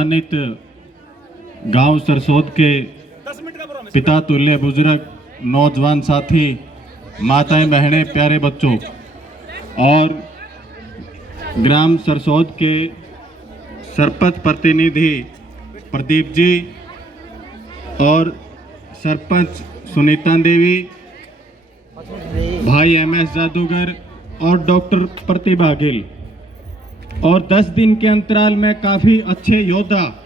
सम्मानित गांव सरसोद के पिता तुल्य बुजुर्ग, नौजवान साथी, माताएं बहनें, प्यारे बच्चों और ग्राम सरसोद के सरपंच प्रतिनिधि प्रदीप जी और सरपंच सुनीता देवी, भाई MS जादूगर और डॉक्टर प्रतिभा गिल और 10 दिन के अंतराल में काफ़ी अच्छे योद्धा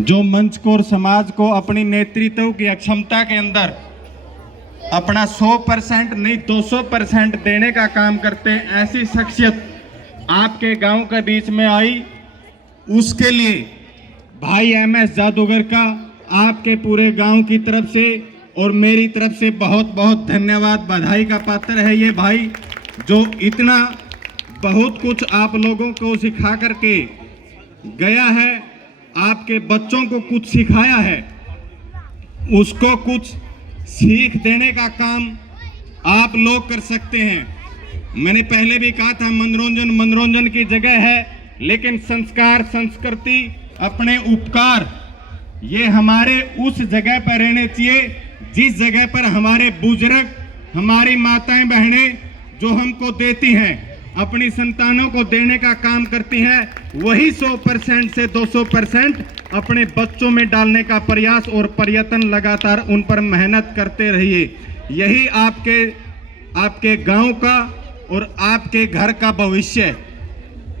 जो मंच को और समाज को अपनी नेतृत्व की अक्षमता के अंदर अपना 100% नहीं 200% देने का काम करते हैं, ऐसी शख्सियत आपके गांव के बीच में आई। उसके लिए भाई MS जादूगर का आपके पूरे गांव की तरफ से और मेरी तरफ से बहुत बहुत धन्यवाद, बधाई का पात्र है ये भाई जो इतना बहुत कुछ आप लोगों को सिखा करके गया है, आपके बच्चों को कुछ सिखाया है, उसको कुछ सीख देने का काम आप लोग कर सकते हैं। मैंने पहले भी कहा था मनोरंजन की जगह है, लेकिन संस्कार, संस्कृति, अपने उपकार ये हमारे उस जगह पर रहने चाहिए जिस जगह पर हमारे बुजुर्ग, हमारी माताएं बहनें जो हमको देती हैं, अपनी संतानों को देने का काम करती हैं, वही 100% से 200% अपने बच्चों में डालने का प्रयास और प्रयत्न लगातार उन पर मेहनत करते रहिए। यही आपके गांव का और आपके घर का भविष्य,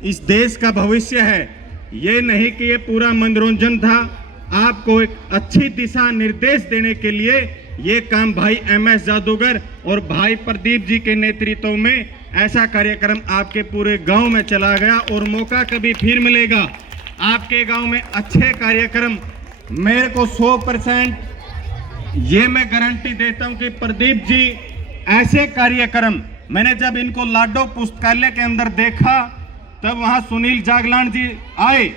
इस देश का भविष्य है। ये नहीं कि ये पूरा मनोरंजन था, आपको एक अच्छी दिशा निर्देश देने के लिए ये काम भाई MS जादूगर और भाई प्रदीप जी के नेतृत्व में ऐसा कार्यक्रम आपके पूरे गांव में चला गया और मौका कभी फिर मिलेगा आपके गांव में अच्छे कार्यक्रम। मेरे को 100% ये मैं गारंटी देता हूं कि प्रदीप जी ऐसे कार्यक्रम, मैंने जब इनको लाडो पुस्तकालय के अंदर देखा तब वहां सुनील जागलान जी आए,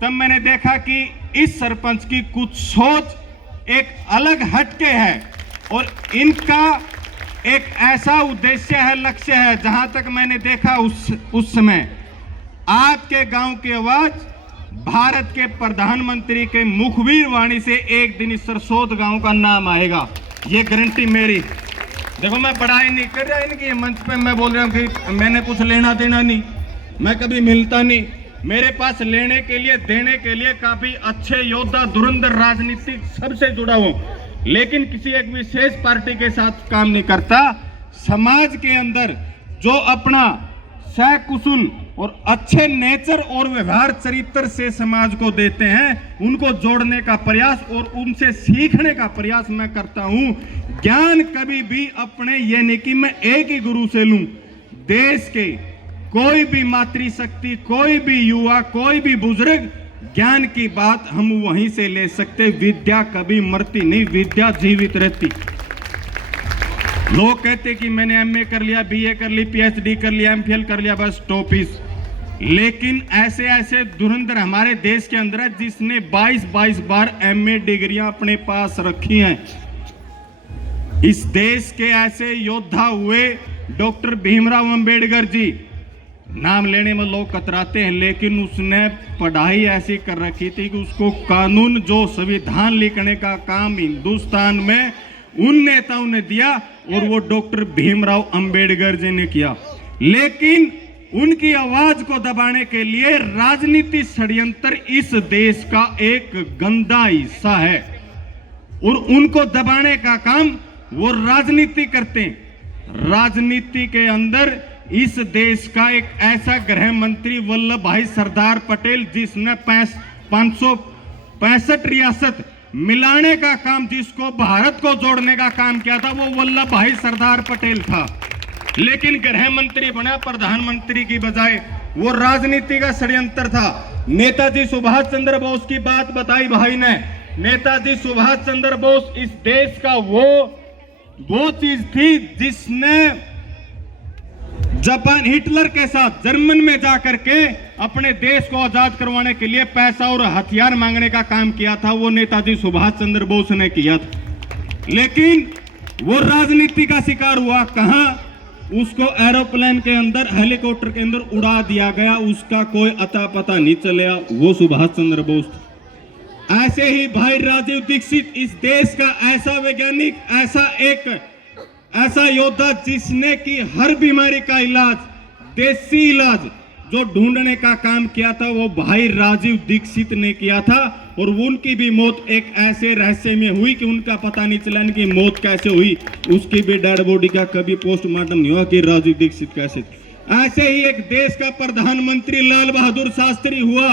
तब मैंने देखा कि इस सरपंच की कुछ सोच एक अलग हटके है और इनका एक ऐसा उद्देश्य है, लक्ष्य है, जहां तक मैंने देखा उस समय आपके गांव की आवाज भारत के प्रधानमंत्री के मुखबिर वाणी से एक दिन इस सरसोद गांव का नाम आएगा, ये गारंटी मेरी। देखो मैं बड़ाई नहीं कर रहा इनकी मंच पे, मैं बोल रहा हूं कि मैंने कुछ लेना देना नहीं, मैं कभी मिलता नहीं, मेरे पास लेने के लिए देने के लिए काफी अच्छे योद्धा, धुरंधर, राजनीतिक सबसे जुड़ा हूं, लेकिन किसी एक विशेष पार्टी के साथ काम नहीं करता। समाज के अंदर जो अपना सकुशल और अच्छे नेचर और व्यवहार चरित्र से समाज को देते हैं, उनको जोड़ने का प्रयास और उनसे सीखने का प्रयास मैं करता हूं। ज्ञान कभी भी अपने ये नहीं कि मैं एक ही गुरु से लूं, देश के कोई भी मातृशक्ति, कोई भी युवा, कोई भी बुजुर्ग, ज्ञान की बात हम वहीं से ले सकते। विद्या कभी मरती नहीं, विद्या जीवित रहती। लोग कहते कि मैंने MA कर लिया, BA कर ली, PhD कर लिया, MPhil कर लिया, बस टॉपिस, लेकिन ऐसे ऐसे धुरंधर हमारे देश के अंदर है जिसने 22 बार MA डिग्रियां अपने पास रखी हैं। इस देश के ऐसे योद्धा हुए डॉक्टर भीमराव अंबेडकर जी, नाम लेने में लोग कतराते हैं, लेकिन उसने पढ़ाई ऐसी कर रखी थी कि उसको कानून, जो संविधान लिखने का काम हिंदुस्तान में उन नेताओं ने दिया और वो डॉक्टर भीमराव अंबेडकर जी ने किया। लेकिन उनकी आवाज को दबाने के लिए राजनीति षड्यंत्र इस देश का एक गंदा हिस्सा है और उनको दबाने का काम वो राजनीति करते हैं। राजनीति के अंदर इस देश का एक ऐसा गृह मंत्री वल्लभ भाई सरदार पटेल, जिसने 565 रियासत मिलाने का काम, जिसको भारत को जोड़ने का काम किया था, वो वल्लभ भाई सरदार पटेल था। लेकिन गृह मंत्री बना प्रधानमंत्री की बजाय, वो राजनीति का षड्यंत्र था। नेताजी सुभाष चंद्र बोस की बात बताई भाई ने। नेताजी सुभाष चंद्र बोस इस देश का वो चीज थी जिसने जापान, हिटलर के साथ जर्मन में जाकर के अपने देश को आजाद करवाने के लिए पैसा और हथियार मांगने का काम किया था, वो नेताजी सुभाष चंद्र बोस ने किया था। लेकिन वो राजनीति का शिकार हुआ कहां? उसको एरोप्लेन के अंदर, हेलीकॉप्टर के अंदर उड़ा दिया गया, उसका कोई अता पता नहीं चला, वो सुभाष चंद्र बोस। ऐसे ही भाई राजीव दीक्षित इस देश का ऐसा वैज्ञानिक, ऐसा योद्धा जिसने की हर बीमारी का इलाज, देसी इलाज जो ढूंढने का काम किया था, वो भाई राजीव दीक्षित ने किया था। और उनकी भी मौत एक ऐसे रहस्य में हुई कि उनका पता नहीं चला कि मौत कैसे हुई, उसकी भी डेड बॉडी का कभी पोस्टमार्टम नहीं हुआ कि राजीव दीक्षित कैसे। ऐसे ही एक देश का प्रधानमंत्री लाल बहादुर शास्त्री हुआ,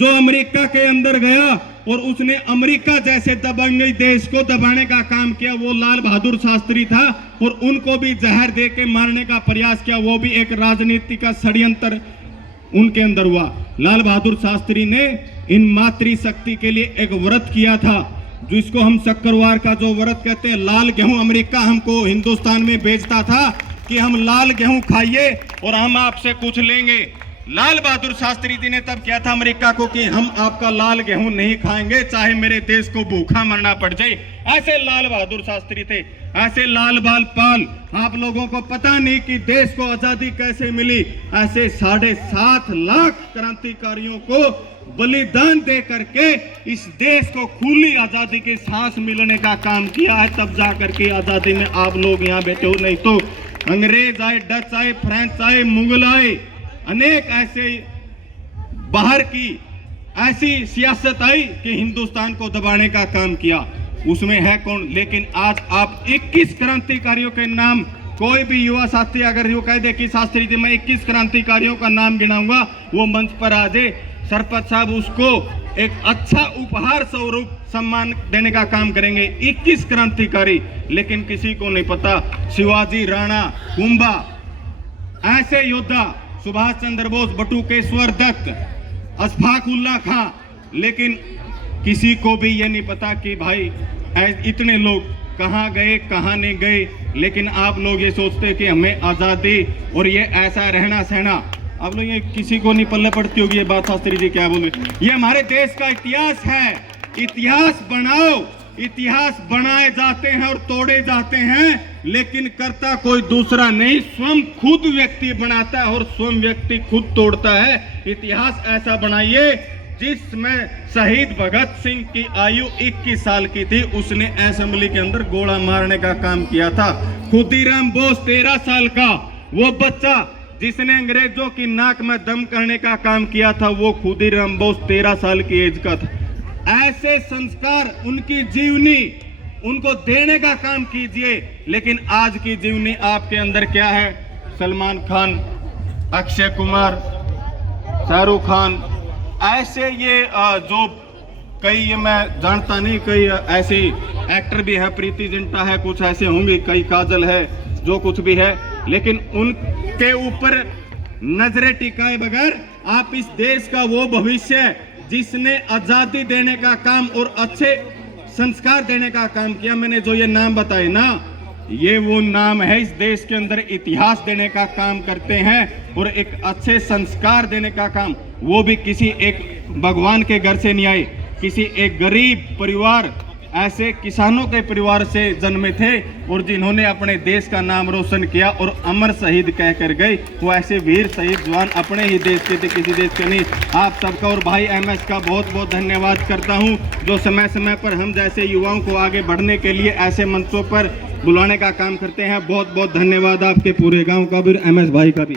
जो अमेरिका के अंदर गया और उसने अमेरिका जैसे दबंगई देश को दबाने का काम किया, वो लाल बहादुर शास्त्री था। और उनको भी जहर दे के मारने का प्रयास किया, वो भी एक राजनीति का षड्यंत्र उनके अंदर हुआ। लाल बहादुर शास्त्री ने इन मातृशक्ति के लिए एक व्रत किया था, जिसको हम शक्करवार का जो व्रत कहते हैं। लाल गेहूं अमेरिका हमको हिंदुस्तान में बेचता था कि हम लाल गेहूं खाइए और हम आपसे कुछ लेंगे। लाल बहादुर शास्त्री जी ने तब किया था अमेरिका को कि हम आपका लाल गेहूं नहीं खाएंगे, चाहे मेरे देश को भूखा मरना पड़ जाए। ऐसे लाल बहादुर शास्त्री थे, ऐसे लाल बाल पाल। आप लोगों को पता नहीं कि देश को आजादी कैसे मिली। ऐसे 7.5 लाख क्रांतिकारियों को बलिदान दे करके इस देश को खुली आजादी की सांस मिलने का काम किया है, तब जा करके आजादी में आप लोग यहाँ बैठे हो। नहीं तो अंग्रेज आए, डच आए, फ्रेंच आए, मुगल आए, अनेक ऐसे बाहर की ऐसी सियासत आई कि हिंदुस्तान को दबाने का काम किया। उसमें है कौन? लेकिन आज आप 21 क्रांतिकारियों के नाम, कोई भी युवा साथी अगर यूं कह दे कि शास्त्री जी मैं 21 क्रांतिकारियों का नाम गिनाऊंगा, वो मंच पर आ जाए, सरपंच साहब उसको एक अच्छा उपहार स्वरूप सम्मान देने का काम करेंगे। 21 क्रांतिकारी, लेकिन किसी को नहीं पता शिवाजी, राणा कुंभा, ऐसे योद्धा, सुभाष चंद्र बोस, बटुकेश्वर दत्त, अशफाक उल्ला खां, लेकिन किसी को भी ये नहीं पता कि भाई इतने लोग कहाँ गए, कहाँ नहीं गए। लेकिन आप लोग ये सोचते कि हमें आज़ादी और ये ऐसा रहना सहना, आप लोग ये किसी को नहीं पल्ले पड़ती होगी ये बात। शास्त्री जी क्या बोले, ये हमारे देश का इतिहास है। इतिहास बनाओ, इतिहास बनाए जाते हैं और तोड़े जाते हैं, लेकिन करता कोई दूसरा नहीं, स्वयं खुद व्यक्ति बनाता है और स्वयं व्यक्ति खुद तोड़ता है। इतिहास ऐसा बनाइए जिसमें शहीद भगत सिंह की आयु 21 साल की थी, उसने असेंबली के अंदर गोला मारने का काम किया था। खुदीराम बोस 13 साल का वो बच्चा जिसने अंग्रेजों की नाक में दम करने का काम किया था, वो खुदीराम बोस 13 साल की एज का था। ऐसे संस्कार, उनकी जीवनी उनको देने का काम कीजिए। लेकिन आज की जीवनी आपके अंदर क्या है? सलमान खान, अक्षय कुमार, शाहरुख खान, ऐसे ये जो कई, ये मैं जानता नहीं, कई ऐसे एक्टर भी है, प्रीति जिंटा है, कुछ ऐसे होंगे, कई काजल है, जो कुछ भी है, लेकिन उनके ऊपर नजरें टिकाए बगैर आप इस देश का वो भविष्य जिसने आजादी देने का काम और अच्छे संस्कार देने का काम किया, मैंने जो ये नाम बताए ना, ये वो नाम है इस देश के अंदर इतिहास देने का काम करते हैं और एक अच्छे संस्कार देने का काम, वो भी किसी एक भगवान के घर से नहीं आए, किसी एक गरीब परिवार, ऐसे किसानों के परिवार से जन्मे थे और जिन्होंने अपने देश का नाम रोशन किया और अमर शहीद कह कर गए। वो ऐसे वीर शहीद जवान अपने ही देश के थे, किसी देश के नहीं। आप सबका और भाई MS का बहुत बहुत धन्यवाद करता हूं, जो समय समय पर हम जैसे युवाओं को आगे बढ़ने के लिए ऐसे मंचों पर बुलाने का काम करते हैं। बहुत बहुत धन्यवाद आपके पूरे गाँव का भी, MS भाई का भी।